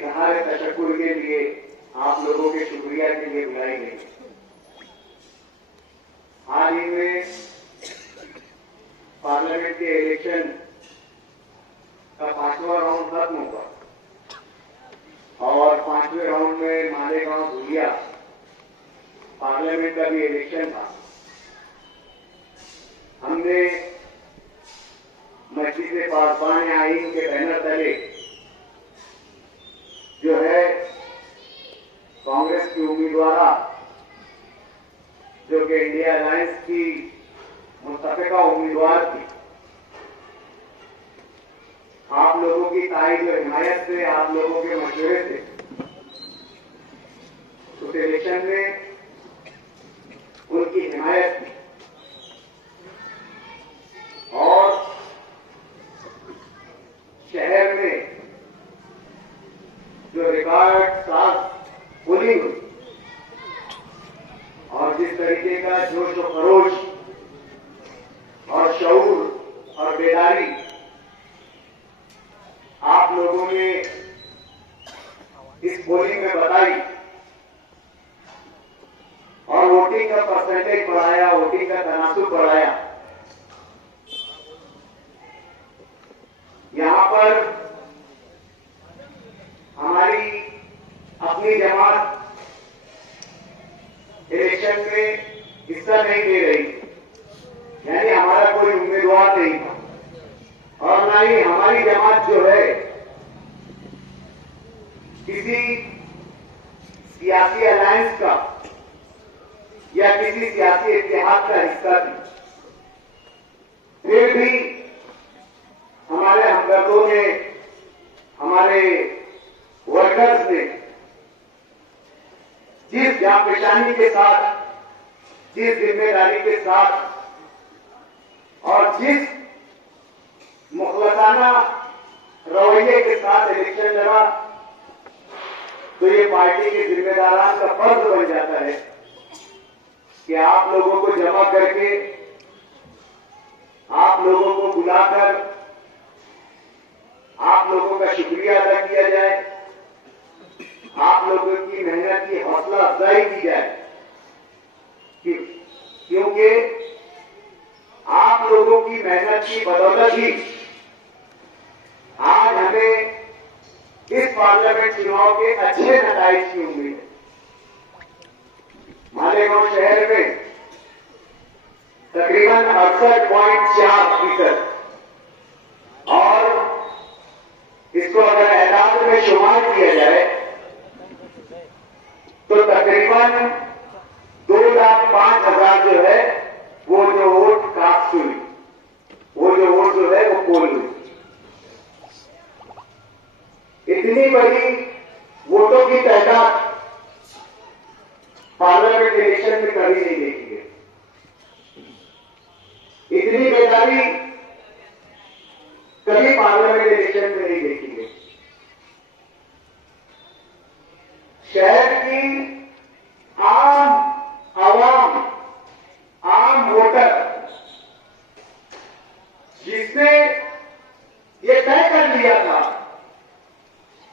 इजहार तशक्कुर के लिए, आप लोगों के शुक्रिया के लिए बुलाई गई। हाल ही में पार्लियामेंट के इलेक्शन का 5वां राउंड खत्म हुआ और 5वें राउंड में मालेगांव धुलिया पार्लियामेंट का भी इलेक्शन था। हमने मस्जिद पारबान आइन के बैनर तले जो है कांग्रेस की उम्मीदवार जो कि इंडिया अलायंस की मुत्तफिका उम्मीदवार थी, आप लोगों की ताईद और हिमायत से, आप लोगों के मशवरे से उस इलेक्शन में उनकी हिमायत की और शहर में जो रिकॉर्ड साफ पोलिंग हुई और जिस तरीके का जोश और खरोश और शऊर और बेदारी आप लोगों ने इस पोलिंग में बताई और वोटिंग का परसेंटेज बढ़ाया, वोटिंग का तनासुब बढ़ाया, यहां पर हमारी अपनी जमात इलेक्शन में हिस्सा नहीं ले रही, यानी हमारा कोई उम्मीदवार नहीं था और ना ही हमारी जमात जो है किसी सियासी अलायंस का या किसी सियासी इत्तेहाद का हिस्सा थी। फिर भी हमारे हमदर्दों ने, हमारे वर्कर्स ने जिस जांपहचानी के साथ, जिस जिम्मेदारी के साथ और जिस मुखलसाना रवैये के साथ इलेक्शन लड़ा, तो ये पार्टी के जिम्मेदारान का फर्ज बन जाता है कि आप लोगों को जमा करके, आप लोगों को बुलाकर आप लोगों का शुक्रिया अदा किया जाए, आप लोगों की मेहनत की हौसला अफजाई की जाए, क्योंकि आप लोगों की मेहनत की बदौलत ही आज हमें इस पार्लियामेंट चुनाव के अच्छे नतीजे की उम्मीद है। मालेगांव शहर में तकरीबन 68.4% और इसको अगर एलान में शुमार किया जाए तो तकरीबन 2,05,000 जो है वो जो वोट कास्ट हुई, वो जो वोट जो है वो पोल हुई। इतनी बड़ी वोटों की तादाद पार्लियामेंट इलेक्शन में कभी नहीं देखी गई। इतनी बेदारी कभी पार्लियामेंट इलेक्शन में नहीं देखी गई। शहर की आम आवाम, आम वोटर, जिसने ये तय कर लिया था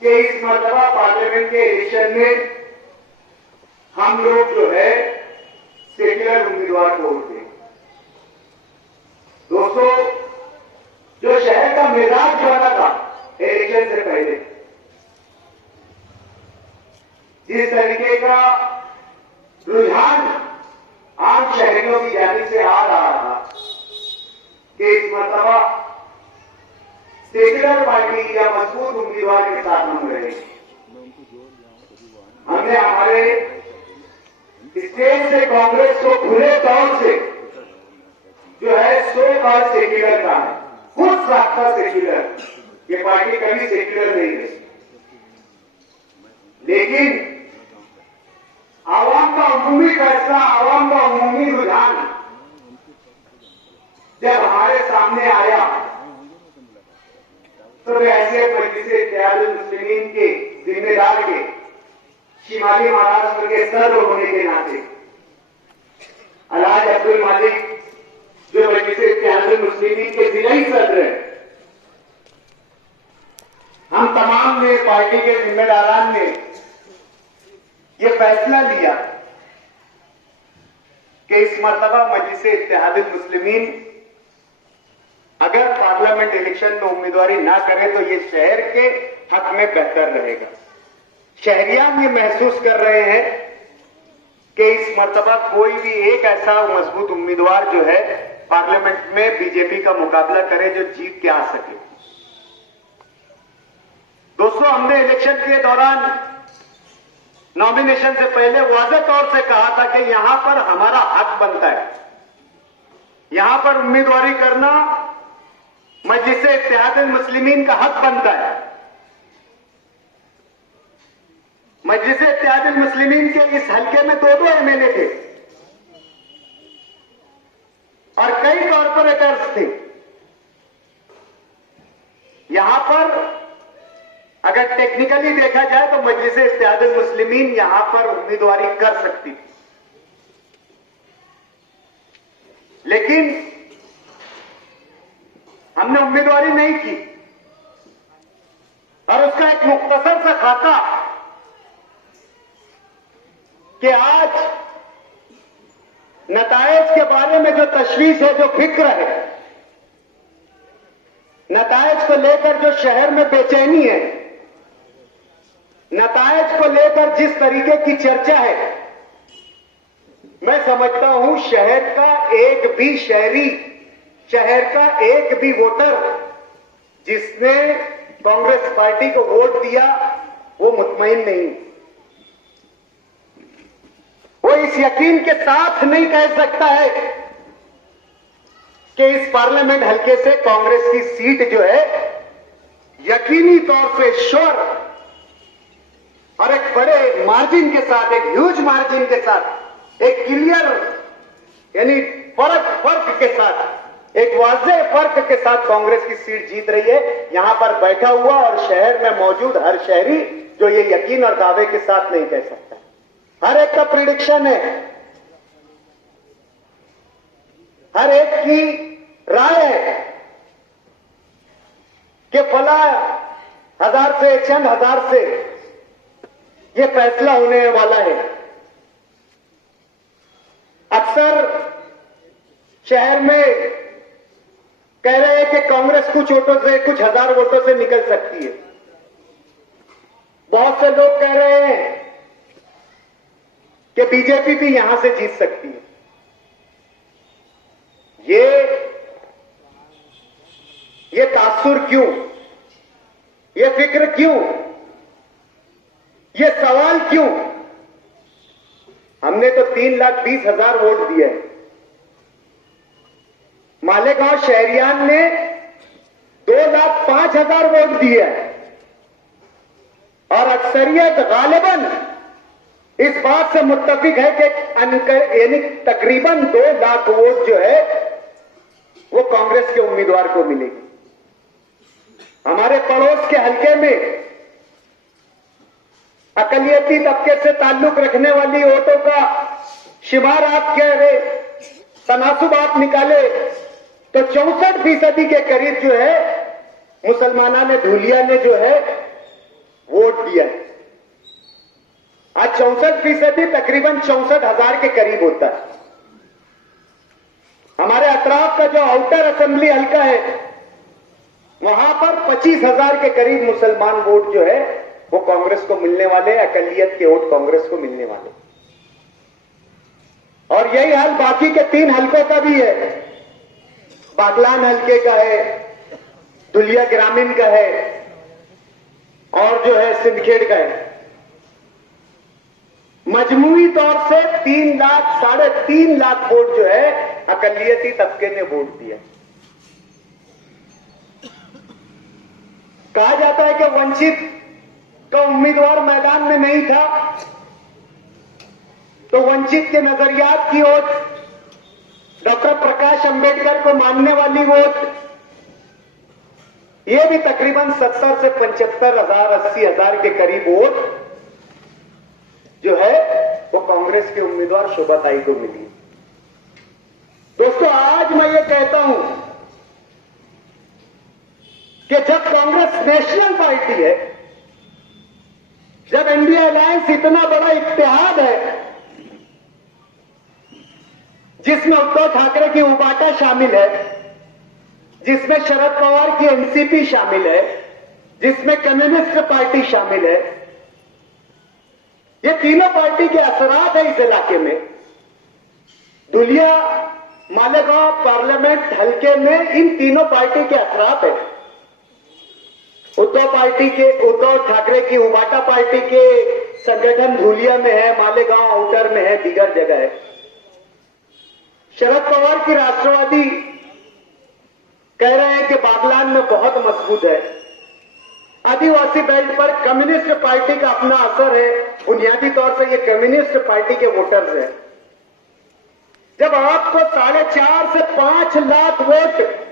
कि इस मर्तबा पार्लियामेंट के इलेक्शन में हम लोग जो है सेक्युलर उम्मीदवार को वोट दें। दोस्तों, जो शहर का मिजाज बना था इलेक्शन से पहले, जिस तरीके का रुझान आम शहरियों की जानिब से आ रहा था कि इस मर्तबा सेक्युलर पार्टी या मजबूत उम्मीदवार के साथ हम रहे, हमने हमारे स्टेट से कांग्रेस को खुले तौर से जो है 100 सेक्युलर का है, खुद साख्ता सेक्युलर, ये पार्टी कभी सेक्युलर नहीं रही। लेकिन आवाम का अमूमी फैसला, आवाम का अमूमी रुझान जब हमारे सामने आया तो ऐसे मजलिस इत्तेहादुल मुस्लिमीन के जिम्मेदार के शिमाली महाराष्ट्र के सदर होने के नाते अलहाज अब्दुल मालिक जो मजलिस इत्तेहादुल मुस्लिमीन के जिलाई सदर हैं, हम तमाम ने पार्टी के जिम्मेदारान ने ये फैसला लिया कि इस मर्तबा मजलिस-ए-इत्तेहादुल मुस्लिमीन अगर पार्लियामेंट इलेक्शन में उम्मीदवारी ना करे तो ये शहर के हक में बेहतर रहेगा। शहरियान ये महसूस कर रहे हैं कि इस मर्तबा कोई भी एक ऐसा मजबूत उम्मीदवार जो है पार्लियामेंट में बीजेपी का मुकाबला करे जो जीत के आ सके। दोस्तों, हमने इलेक्शन के दौरान नॉमिनेशन से पहले वाज़ेह तौर से कहा था कि यहां पर हमारा हक बनता है, यहां पर उम्मीदवारी करना मजलिस-ए-इत्तेहादुल मुस्लिमीन का हक बनता है। मजलिस-ए-इत्तेहादुल मुस्लिमीन के इस हल्के में 2-2 एमएलए थे और कई कॉर्पोरेटर्स थे। यहां पर अगर टेक्निकली देखा जाए तो मजलिस-ए-इत्तेहादुल मुस्लिमीन यहां पर उम्मीदवारी कर सकती थी, लेकिन हमने उम्मीदवारी नहीं की और उसका एक मुख्तसर सा खाका कि आज नतायज के बारे में जो तशवीश है, जो फिक्र है, नतायज को लेकर जो शहर में बेचैनी है, नतायज को लेकर जिस तरीके की चर्चा है, मैं समझता हूं शहर का एक भी शहरी, शहर का एक भी वोटर जिसने कांग्रेस पार्टी को वोट दिया वो मुतमईन नहीं, वो इस यकीन के साथ नहीं कह सकता है कि इस पार्लियामेंट हल्के से कांग्रेस की सीट जो है यकीनी तौर पे श्योर और एक बड़े मार्जिन के साथ, एक ह्यूज मार्जिन के साथ, एक क्लियर यानी फर्क के साथ, एक वाज़ेह फर्क के साथ कांग्रेस की सीट जीत रही है। यहां पर बैठा हुआ और शहर में मौजूद हर शहरी जो ये यकीन और दावे के साथ नहीं कह सकता। हर एक का प्रिडिक्शन है, हर एक की राय है कि फला हजार से, चंद हजार से ये फैसला होने वाला है। अक्सर शहर में कह रहे हैं कि कांग्रेस कुछ वोटों से, कुछ हजार वोटों से निकल सकती है। बहुत से लोग कह रहे हैं कि बीजेपी भी यहां से जीत सकती है। ये तासुर क्यों, ये फिक्र क्यों, ये सवाल क्यों? हमने तो 3,20,000 वोट दिए। मालेगांव शहरियान ने 2,05,000 वोट दिए और अक्सरियत गालिबन इस बात से मुत्तफिक है कि यानी तकरीबन 2 लाख वोट जो है वो कांग्रेस के उम्मीदवार को मिलेगी। हमारे पड़ोस के हल्के में अकलियती तबके से ताल्लुक रखने वाली वोटों का शुमार आप कह रहे, तनासुब आप निकाले तो 64% के करीब जो है मुसलमाना ने, धूलिया ने जो है वोट दिया। आज 64% तकरीबन 64,000 के करीब होता है। हमारे अतराफ का जो आउटर असेंबली हल्का है वहां पर 25,000 के करीब मुसलमान वोट जो है वो कांग्रेस को मिलने वाले, अकलियत के वोट कांग्रेस को मिलने वाले। और यही हाल बाकी के 3 हल्कों का भी है। बागलान हल्के का है, दुलिया ग्रामीण का है और जो है सिंदखेड़ का है। मजमूई तौर से 3 लाख, 3.5 लाख वोट जो है अकलियती तबके ने वोट दिया। कहा जाता है कि वंचित का उम्मीदवार मैदान में नहीं था तो वंचित के नजरियात की वोट, डॉक्टर प्रकाश अंबेडकर को मानने वाली वोट, ये भी तकरीबन 70 से 75,000, 80,000 के करीब वोट जो है वो कांग्रेस के उम्मीदवार शोभा ताई को मिली। दोस्तों, आज मैं ये कहता हूं कि जब कांग्रेस नेशनल पार्टी है अलायंस इतना बड़ा इत्तेहाद है जिसमें उद्धव ठाकरे की उबाटा शामिल है, जिसमें शरद पवार की एनसीपी शामिल है, जिसमें कम्युनिस्ट पार्टी शामिल है। ये तीनों पार्टी के असरात है इस इलाके में। धुलिया मालेगांव पार्लियामेंट हल्के में इन तीनों पार्टी के असरात है। उद्धव ठाकरे की उबाटा पार्टी के संगठन धुलिया में है, मालेगांव आउटर में है, दीगर जगह है। शरद पवार की राष्ट्रवादी कह रहे हैं कि बागलान में बहुत मजबूत है। आदिवासी बेल्ट पर कम्युनिस्ट पार्टी का अपना असर है। बुनियादी तौर पर ये कम्युनिस्ट पार्टी के वोटर्स हैं। जब आपको 4.5 से 5 लाख वोट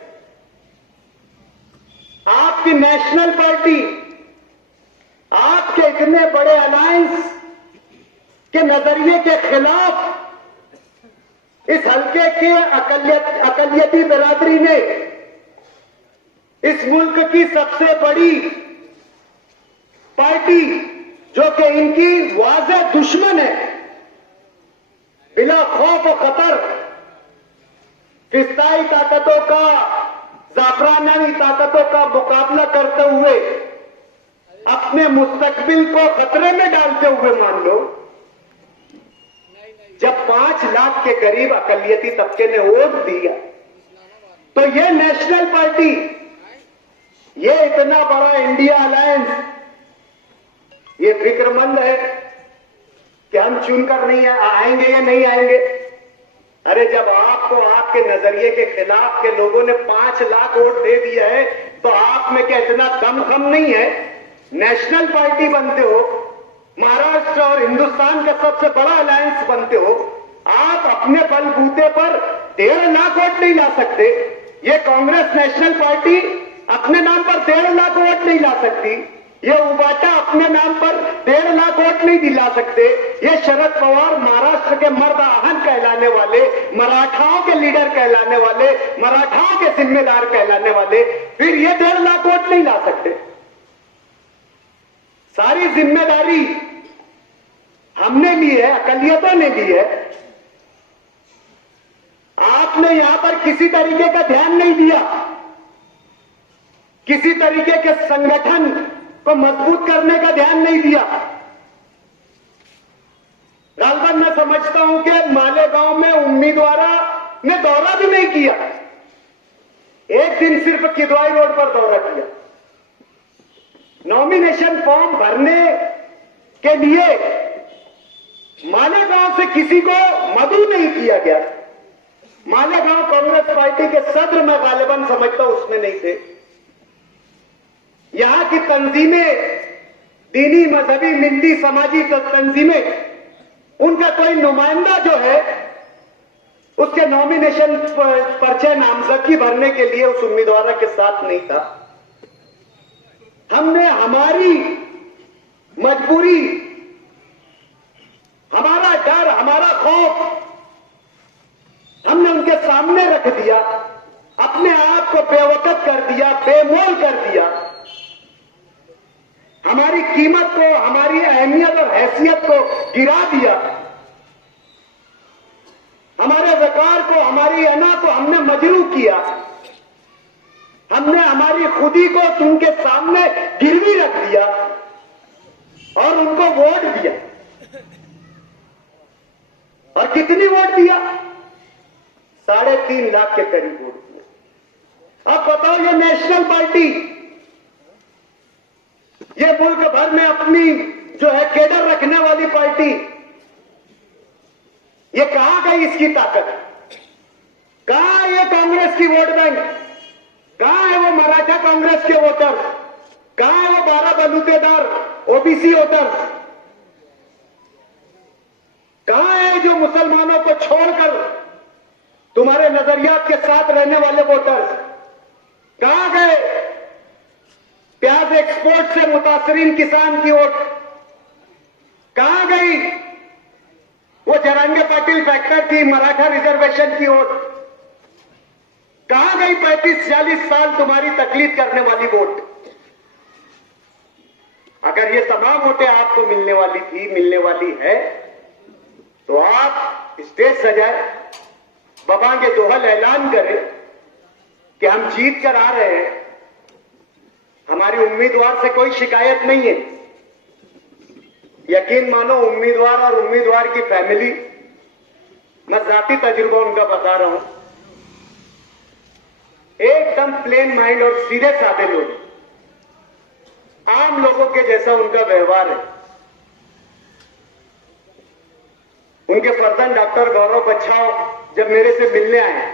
आपकी नेशनल पार्टी आपके इतने बड़े अलायंस के नजरिए के खिलाफ इस हल्के के अकलियती बिरादरी ने इस मुल्क की सबसे बड़ी पार्टी जो कि इनकी वाज़ेह दुश्मन है, बिला खौफ और खतर फिस्ताई ताकतों का, जाफरानी ताकतों का मुकाबला करते हुए अपने मुस्तकबिल को खतरे में डालते हुए, मान लो जब 5 लाख के करीब अकलियती तबके ने वोट दिया तो ये नेशनल पार्टी, ये इतना बड़ा इंडिया अलायंस, ये फिक्रमंद है कि हम चुनकर नहीं आएंगे या नहीं आएंगे। अरे जब आपको आपके नजरिए के खिलाफ के लोगों ने 5 लाख वोट दे दिया है तो आप में क्या इतना दम नहीं है? नेशनल पार्टी बनते हो, महाराष्ट्र और हिंदुस्तान का सबसे बड़ा अलायंस बनते हो, आप अपने बलबूते पर 1.5 लाख वोट नहीं ला सकते। ये कांग्रेस नेशनल पार्टी अपने नाम पर 1.5 लाख वोट नहीं ला सकती। ये उबाटा अपने नाम पर 1.5 लाख वोट नहीं दिला सकते। ये शरद पवार महाराष्ट्र के मर्द आहन कहलाने वाले, मराठाओं के लीडर कहलाने वाले, मराठाओं के जिम्मेदार कहलाने वाले, फिर ये 1.5 लाख वोट नहीं ला सकते। सारी जिम्मेदारी हमने ली है, अकलियतों ने ली है। आपने यहां पर किसी तरीके का ध्यान नहीं दिया, किसी तरीके के संगठन को मजबूत करने का ध्यान नहीं दिया। गालबन मैं समझता हूं कि मालेगांव में उम्मीदवारों ने दौरा भी नहीं किया, एक दिन सिर्फ किदवाई रोड पर दौरा किया। नॉमिनेशन फॉर्म भरने के लिए मालेगांव से किसी को मदऊ नहीं किया गया। मालेगांव कांग्रेस पार्टी के सदर में गालिबन समझता हूं उसमें नहीं थे। यहां की तंजीमें, दीनी मजहबी मिल्ली समाजी तंजीमें, उनका कोई नुमाइंदा जो है उसके नॉमिनेशन पर्चे नामजदगी भरने के लिए उस उम्मीदवार के साथ नहीं था। हमने हमारी मजबूरी, हमारा डर, हमारा खौफ हमने उनके सामने रख दिया, अपने आप को बेवकूफ कर दिया, बेमोल कर दिया। हमारी कीमत को, हमारी अहमियत और हैसियत को गिरा दिया। हमारे वकार को, हमारी अना को हमने मजरू किया। हमने हमारी खुदी को उनके सामने गिरवी रख दिया और उनको वोट दिया। और कितनी वोट दिया? 3.5 लाख के करीब वोट दिया। अब बताओ, ये नेशनल पार्टी, ये मुल्क भर में अपनी जो है केडर रखने वाली पार्टी, ये कहां गई इसकी ताकत? कहां है ये कांग्रेस की वोट बैंक? कहां है वो मराठा कांग्रेस के वोटर? कहां है वो 12 बलूतेदार ओबीसी वोटर? कहां है जो मुसलमानों को छोड़कर तुम्हारे नजरियात के साथ रहने वाले वोटर्स? कहां गए प्याज एक्सपोर्ट से मुतासरीन किसान की वोट? कहां गई वो जरांगे पाटिल फैक्टर की मराठा रिजर्वेशन की वोट? कहां गई 35-40 साल तुम्हारी तकलीफ करने वाली वोट? अगर ये तमाम वोटें आपको मिलने वाली थी, मिलने वाली है, तो आप स्टेज सजाए, बबांगे दोहल ऐलान करें कि हम जीत कर आ रहे हैं, हमारी उम्मीदवार से कोई शिकायत नहीं है। यकीन मानो उम्मीदवार और उम्मीदवार की फैमिली, मैं जाती तजुर्बा उनका बता रहा हूं, एकदम प्लेन माइंड और सीधे साधे लोग, आम लोगों के जैसा उनका व्यवहार है। उनके फर्जंद डॉक्टर गौरव बच्छाव जब मेरे से मिलने आए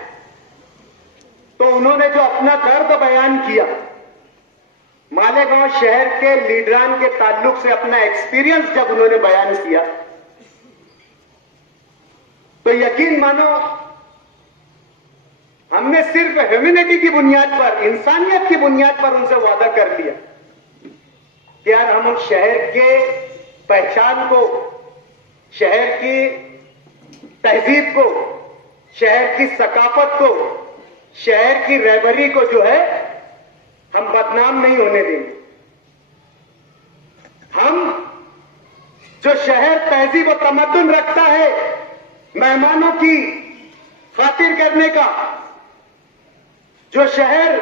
तो उन्होंने जो अपना दर्द बयान किया, मालेगांव शहर के लीडरान के ताल्लुक से अपना एक्सपीरियंस जब उन्होंने बयान किया, तो यकीन मानो हमने सिर्फ ह्यूमैनिटी की बुनियाद पर, इंसानियत की बुनियाद पर उनसे वादा कर लिया कि यार हम उस शहर के पहचान को, शहर की तहजीब को, शहर की सकाफत को, शहर की रहबरी को जो है हम बदनाम नहीं होने देंगे। हम जो शहर तहजीब और तमद्दुन रखता है, मेहमानों की खातिर करने का, जो शहर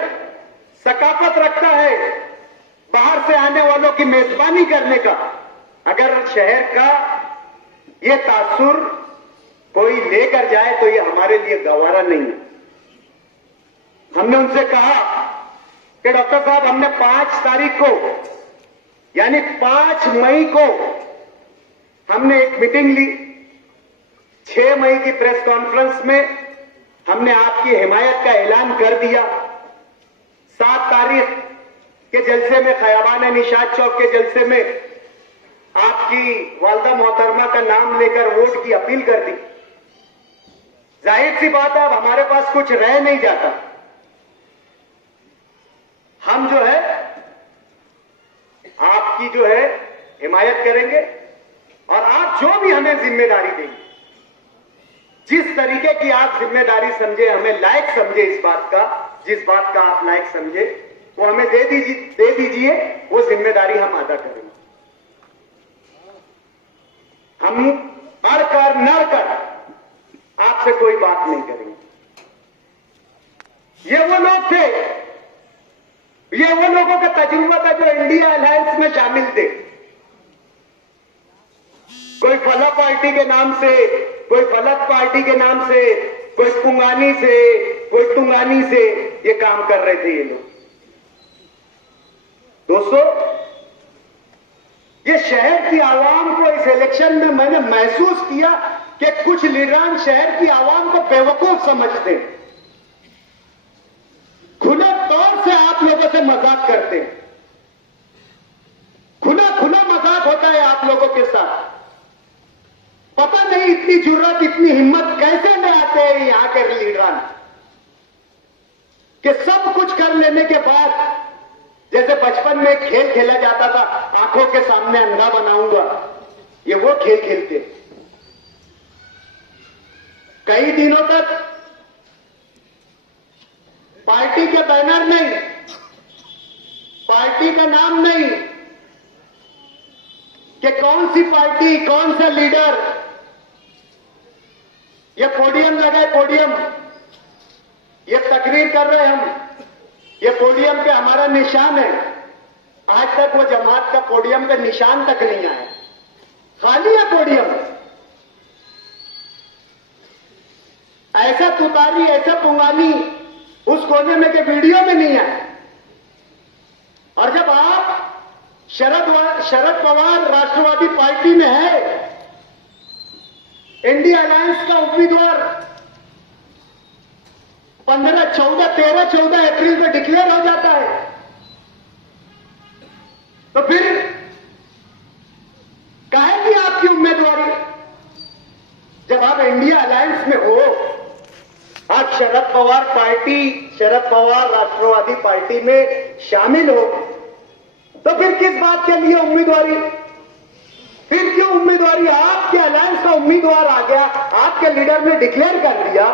सकाफत रखता है बाहर से आने वालों की मेजबानी करने का, अगर शहर का ये तासुर कोई लेकर जाए तो ये हमारे लिए गवारा नहीं है। हमने उनसे कहा कि डॉक्टर साहब, हमने 5 तारीख को यानी 5 मई को हमने एक मीटिंग ली। 6 मई की प्रेस कॉन्फ्रेंस में हमने आपकी हिमायत का ऐलान कर दिया। 7 तारीख के जलसे में, खयाबान निशात चौक के जलसे में आपकी वालदा मोहतरमा का नाम लेकर वोट की अपील कर दी। जाहिर सी बात है, अब हमारे पास कुछ रह नहीं जाता। हम जो है आपकी जो है हिमायत करेंगे और आप जो भी हमें जिम्मेदारी देंगे, जिस तरीके की आप जिम्मेदारी समझे, हमें लायक समझे, इस बात का, जिस बात का आप लायक समझे, वो हमें दे दीजिए, वो जिम्मेदारी हम अदा करेंगे। हम अड़कर नड़कर आपसे कोई बात नहीं करेंगे। ये वो लोग थे, ये वो लोगों का तजुर्बा था जो इंडिया अलायंस में शामिल थे। कोई फला पार्टी के नाम से, कोई फलक पार्टी के नाम से, कोई पुंगानी से, कोई टुंगानी से ये काम कर रहे थे ये लोग। दोस्तों, ये शहर की आवाम को इस इलेक्शन में मैंने महसूस किया कि कुछ लीडरान शहर की आवाम को बेवकूफ समझते हैं, खुले तौर से आप लोगों से मजाक करते हैं, खुला मजाक होता है आप लोगों के साथ। पता नहीं इतनी जुर्रत, इतनी हिम्मत कैसे ले आते हैं यहां के लीडरान कि सब कुछ कर लेने के बाद, जैसे बचपन में खेल खेला जाता था, आंखों के सामने अंधा बनाऊंगा, ये वो खेल खेलते। कई दिनों तक पार्टी के बैनर नहीं, पार्टी का नाम नहीं, कि कौन सी पार्टी, कौन सा लीडर, ये पोडियम लगे, पोडियम, ये तकरीर कर रहे हम, ये पोडियम पे हमारा निशान है। आज तक वो जमात का पोडियम पे निशान तक नहीं आया, खाली है पोडियम। ऐसा तुतारी, ऐसा पुंगानी उस कोने में के वीडियो में नहीं आया। और जब आप शरद पवार राष्ट्रवादी पार्टी में है, इंडिया अलायंस का उम्मीदवार 13-14 अप्रैल में डिक्लेयर हो जाता है, तो फिर काहे की आपकी उम्मीदवारी? जब आप इंडिया अलायंस में हो, आप शरद पवार पार्टी, शरद पवार राष्ट्रवादी पार्टी में शामिल हो, तो फिर किस बात के लिए उम्मीदवारी? फिर क्यों उम्मीदवारी? आपके अलायंस का उम्मीदवार आ गया, आपके लीडर ने डिक्लेयर कर दिया,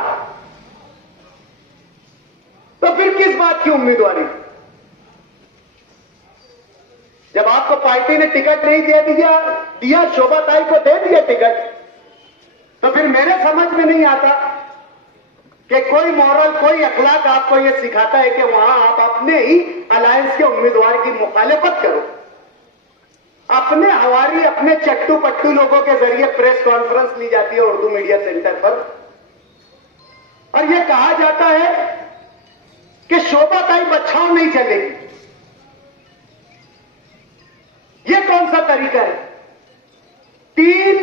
तो फिर किस बात की उम्मीदवारी? जब आपको पार्टी ने टिकट नहीं दिया शोभा ताई को दे दिया टिकट, तो फिर मेरे समझ में नहीं आता कि कोई मॉरल, कोई अखलाक आपको यह सिखाता है कि वहां आप अपने ही अलायंस के उम्मीदवार की मुखालिफत करो। अपने हवारी, अपने चट्टू पट्टू लोगों के जरिए प्रेस कॉन्फ्रेंस ली जाती है उर्दू मीडिया सेंटर पर, और यह कहा जाता है कि शोभा ताई बचाव नहीं चलेगी। यह कौन सा तरीका है? 3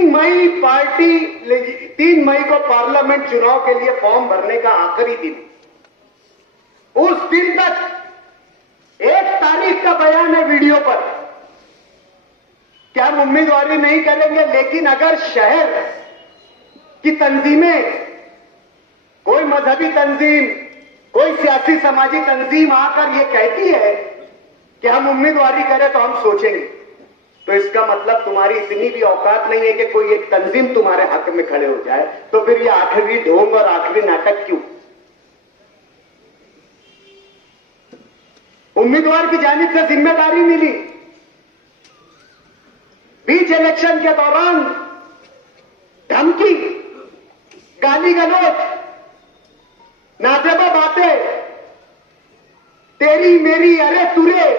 मई को पार्लियामेंट चुनाव के लिए फॉर्म भरने का आखिरी दिन, उस दिन तक 1 तारीख का बयान है वीडियो पर कि हम उम्मीदवारी नहीं करेंगे, लेकिन अगर शहर की तंजीमें, कोई मजहबी तंजीम, कोई सियासी समाजी तंजीम आकर यह कहती है कि हम उम्मीदवारी करें तो हम सोचेंगे, तो इसका मतलब तुम्हारी इतनी भी औकात नहीं है कि कोई एक तंजीम तुम्हारे हक में खड़े हो जाए। तो फिर ये आखिरी ढोंग और आखिरी नाटक क्यों? उम्मीदवार की जानिब से जिम्मेदारी मिली, बीच इलेक्शन के दौरान धमकी, गाली गलौज, नाजेबा बातें, तेरी मेरी अरे तुरे,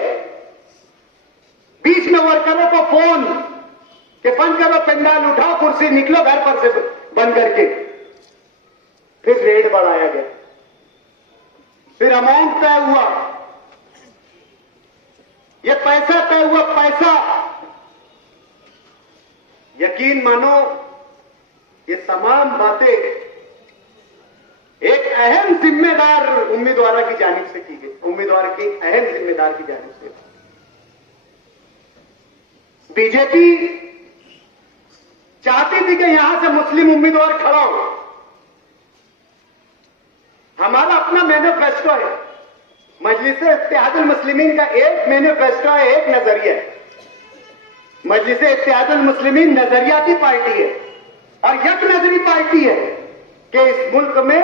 बीच में वर्करों को फोन कि बंद करो पंडाल, उठाओ कुर्सी, निकलो घर पर से बंद करके। फिर रेट बढ़ाया गया, फिर अमाउंट तय हुआ, यह पैसा तय हुआ, पैसा। यकीन मानो ये तमाम बातें एक अहम जिम्मेदार उम्मीदवार की जानिब से की गई, उम्मीदवार की अहम जिम्मेदार की जानिब से। बीजेपी चाहती थी कि यहां से मुस्लिम उम्मीदवार खड़ा हो। हमारा अपना मैनिफेस्टो है, मजलिस-ए-इत्तेहादुल मुस्लिमीन का एक मैनिफेस्टो है, एक नजरिया है। मजलिस-ए-इत्तेहादुल मुस्लिमीन नजरियाती पार्टी है और यक नजरी पार्टी है कि इस मुल्क में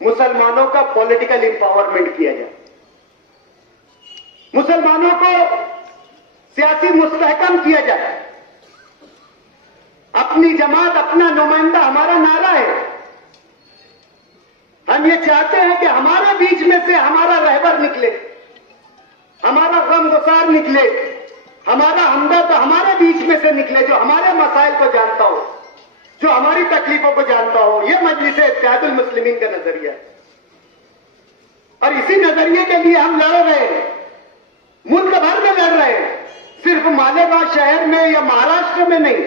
मुसलमानों का पॉलिटिकल इंपावरमेंट किया जाए, मुसलमानों को सियासी मुस्तहकम किया जाए। अपनी जमात, अपना नुमाइंदा हमारा नारा है। हम ये चाहते हैं कि हमारे बीच में से हमारा रहबर निकले, हमारा गमगुसार निकले, हमारा हमदर्द हमारे बीच में से निकले, जो हमारे मसाइल को जानता हो, जो हमारी तकलीफों को जानता हो। यह मजलिस-ए-इत्तेहादुल मुस्लिमीन का नजरिया है और इसी नजरिए के लिए हम लड़ रहे हैं, मुल्क भर में लड़ रहे हैं, सिर्फ मालेगांव शहर में या महाराष्ट्र में नहीं।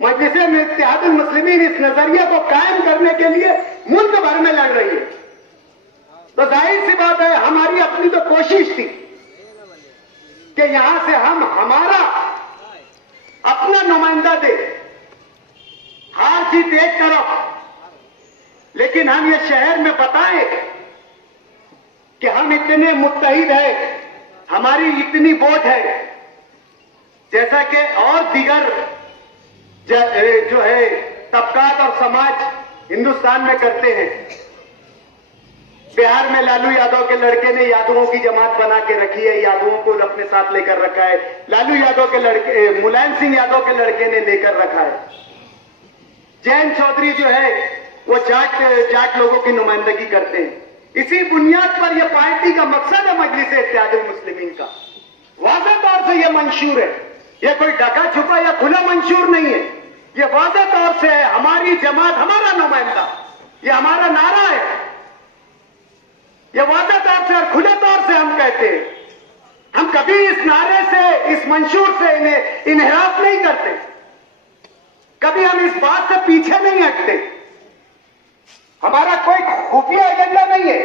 मजलिस-ए-इत्तेहादुल मुस्लिमीन इस नजरिए को कायम करने के लिए मुल्क भर में लड़ रही है। तो जाहिर सी बात है, हमारी अपनी तो कोशिश थी कि यहां से हम हमारा अपना नुमाइंदा दे, हार जीत एक तरफ, लेकिन हम ये शहर में बताएं कि हम इतने मुत्तहिद हैं, हमारी इतनी वोट है, जैसा कि और दीगर जो है तबकात और समाज हिंदुस्तान में करते हैं। बिहार में लालू यादव के लड़के ने यादवों की जमात बना के रखी है, यादवों को अपने साथ लेकर रखा है। लालू यादव के लड़के, मुलायम सिंह यादव के लड़के ने लेकर रखा है। जैन चौधरी जो है वो जाट लोगों की नुमाइंदगी करते हैं। इसी बुनियाद पर यह पार्टी का मकसद है मजलिस-ए-इत्तेहादुल मुस्लिमीन का। वाज़ेह तौर से यह मंशूर है, यह कोई ढका छुपा या खुला मंशूर नहीं है। यह वाज़ेह तौर से है, हमारी जमात हमारा नुमाइंदा, यह हमारा नारा है। यह वाज़ेह तौर से और खुले तौर से हम कहते हैं। हम कभी इस नारे से, इस मंशूर से इन्हिराफ नहीं करते, कभी हम इस बात से पीछे नहीं हटते। हमारा कोई खुफिया एजेंडा नहीं है।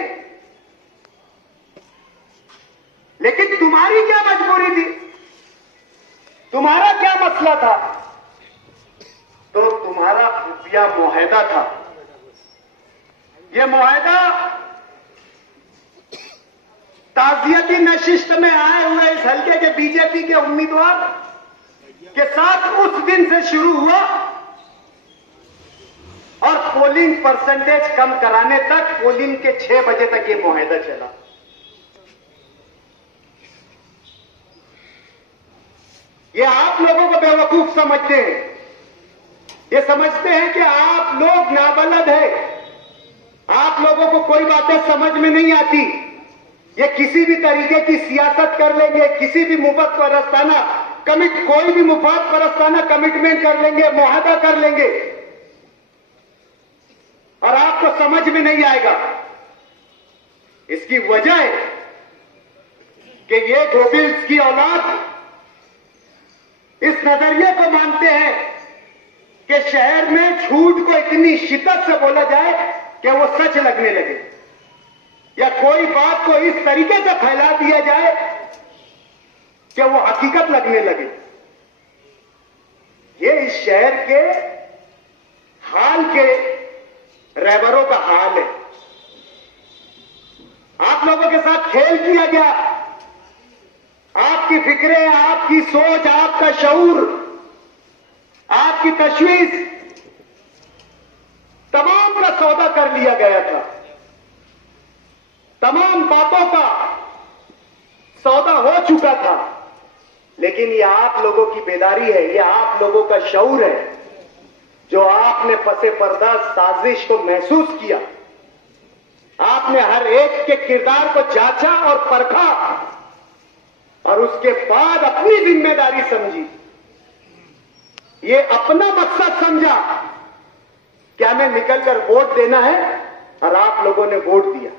लेकिन तुम्हारी क्या मजबूरी थी, तुम्हारा क्या मसला था? तो तुम्हारा खुफिया मुआहदा था। यह मुआहदा ताजियती नशिस्त में आए हुए इस हल्के के बीजेपी के उम्मीदवार के साथ उस दिन से शुरू हुआ और पोलिंग परसेंटेज कम कराने तक, पोलिंग के 6 बजे तक ये मुआहदा चला। ये आप लोगों को बेवकूफ समझते हैं। ये समझते हैं कि आप लोग नाबलद है, आप लोगों को कोई बातें समझ में नहीं आती। ये किसी भी तरीके की सियासत कर लेंगे, किसी भी मुफत परस्ताना कोई भी मुफत परस्ताना कमिटमेंट कर लेंगे, मुआहदा कर लेंगे और आपको समझ में नहीं आएगा। इसकी वजह है कि ये गोबिल्स की औलाद इस नजरिए को मानते हैं कि शहर में झूठ को इतनी शिद्दत से बोला जाए कि वो सच लगने लगे, या कोई बात को इस तरीके से फैला दिया जाए कि वो हकीकत लगने लगे। ये इस शहर के हाल के रहबरों का हाल है। आप लोगों के साथ खेल किया गया। आपकी फिक्रें, आपकी सोच, आपका शऊर, आपकी तशवीश, तमाम का सौदा कर लिया गया था। तमाम बातों का सौदा हो चुका था। लेकिन ये आप लोगों की बेदारी है, ये आप लोगों का शऊर है, जो आपने पसे पर्दा साजिश को महसूस किया। आपने हर एक के किरदार को जांचा और परखा और उसके बाद अपनी जिम्मेदारी समझी। ये अपना मकसद समझा कि हमें निकलकर वोट देना है और आप लोगों ने वोट दिया।